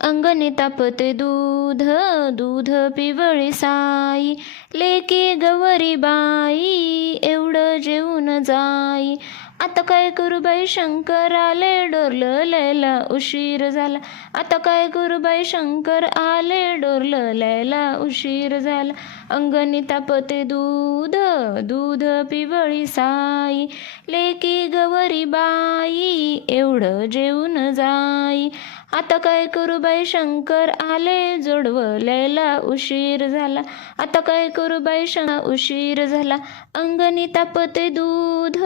अंगणी तापते दूध दूध पिवळी साई. लेकी गवरी बाई एवढं जेवून जाई. आता काय करू बाई? शंकर आले डोरलं लयला उशीर झाला. आता काय करू बाई? शंकर आले डोरलं लयला उशीर झाला. अंगणी तापते दूध दूध पिवळी साई. लेकी गवरी बाई एवढं जेवून जाई. आता काय करू बाई? शंकर आले जोडवं उशीर झाला. आता काय करू बाई? शंकर उशीर झाला. अंगणी तापते दूध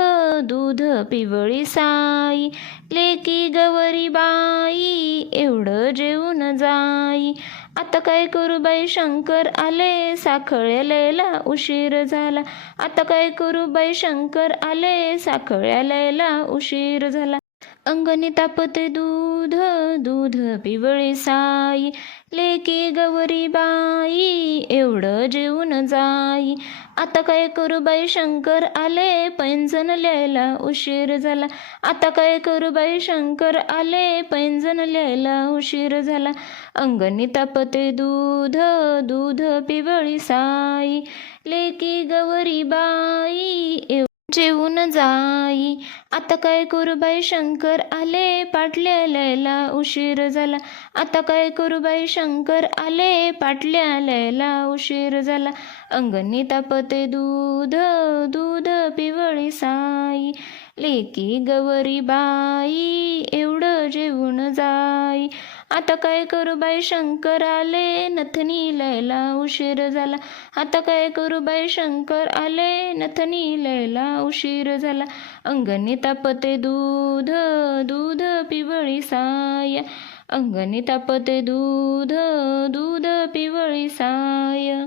दूध पिवळी साई. लेकी गवरी बाई एवढं जेवून जाई. आता काय करू बाई? शंकर आले साखळ्या लयला उशीर झाला. आता काय करू बाई? शंकर आले साखळ्या लयला उशीर झाला. अंगणी तापते दूध दूध पिवळी साई. लेकी गवरी बाई एवढं जेवून जाई. आता काय करू बाई? शंकर आले पैंजण लिहायला उशीर झाला. आता काय करू बाई? शंकर आले पैंजण लिहायला उशीर झाला. अंगणी तापते दूध दूध पिवळी साई. लेकी गवरी बाई एव जेवून जाई. आता काय करू बाई? शंकर आले पाटल्या लयला उशीर झाला. आता काय करू बाई? शंकर आले पाटल्या लयला उशीर झाला. अंगणी तापते दूध दूध पिवळी साई. लेकी गवरी बाई एवढं जेवून जाई. आता काय करू बाई? शंकर आले नथनी लयला उशीर झाला. आता काय करू बाई? शंकर आले नथनी लयला उशीर झाला. अंगणी तापते दूध दूध पिवळी साय. अंगणी तापते दूध दूध पिवळी साय.